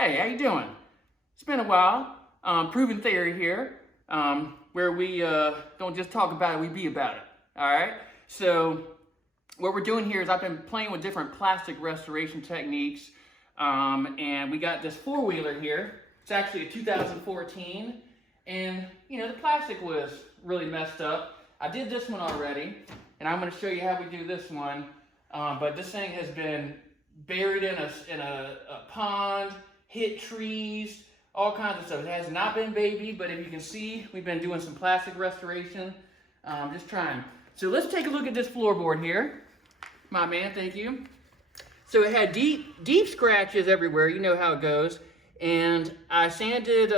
Hey, how you doing? It's been a while. Proven Theory here, where we don't just talk about it, we be about it. All right. So what we're doing here is I've been playing with different plastic restoration techniques, and we got this four-wheeler here. It's actually a 2014, and the plastic was really messed up. I did this one already, and I'm going to show you how we do this one. But this thing has been buried in a pond, hit trees, all kinds of stuff. It has not been baby, but if you can see, we've been doing some plastic restoration. Just trying. So let's take a look at this floorboard here. My man, thank you. So it had deep scratches everywhere. You know how it goes. And I sanded,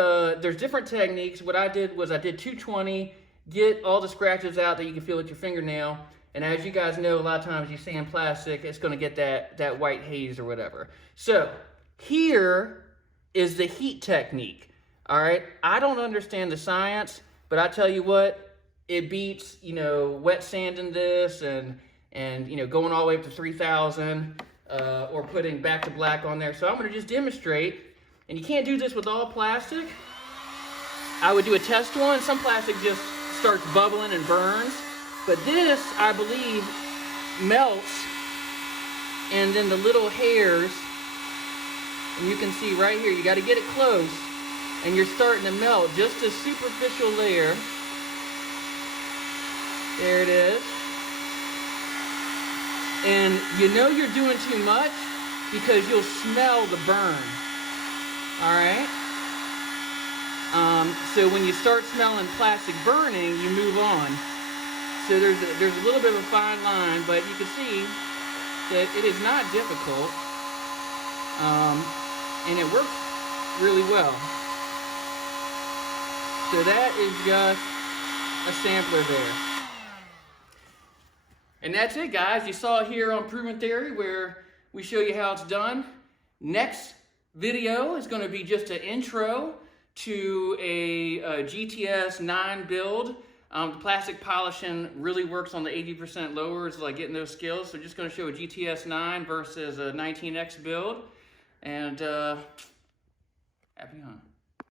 there's different techniques. What I did was I did 220, get all the scratches out that you can feel with your fingernail. And as you guys know, a lot of times you sand plastic, it's gonna get that white haze or whatever. So here is the heat technique, all right? I don't understand the science, but I tell you what, it beats, wet sanding this and going all the way up to 3,000 or putting back to black on there. So I'm gonna just demonstrate, and you can't do this with all plastic. I would do a test one. Some plastic just starts bubbling and burns. But this, I believe, melts, and then the little hairs, and you can see right here, you got to get it close, and you're starting to melt just a superficial layer. There it is. And you know you're doing too much because you'll smell the burn. All right? So when you start smelling plastic burning, you move on. So there's a little bit of a fine line, but you can see that it is not difficult, and it works really well. So that is just a sampler there. And that's it, guys. You saw it here on Proven Theory where we show you how it's done. Next video is going to be just an intro to a GTS 9 build. The plastic polishing really works on the 80% lowers, like getting those skills. So just going to show a GTS 9 versus a 19X build. And happy hunting.